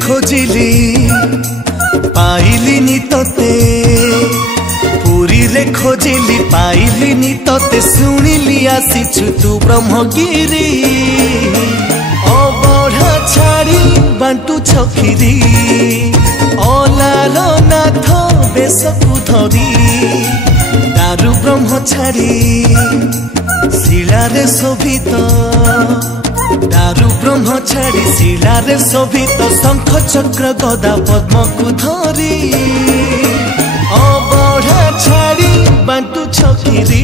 खोजिली पाइलिनी तोते पुरी रे खोजिली पाइलिनी तोते सुनिली आसीछु तू ब्रह्मगिरी अबढ़ा छाड़ी बांटू छखिरी अलालो नाथ बेसकु धरी दारु ब्रह्म छाड़ी शिलारे शोभित दारु ब्रह्म छाड़ी शिलारे शोभित शंख चक्र गदा पद्म को धरी अबढ़ा छाड़ी बांटू छखिरी।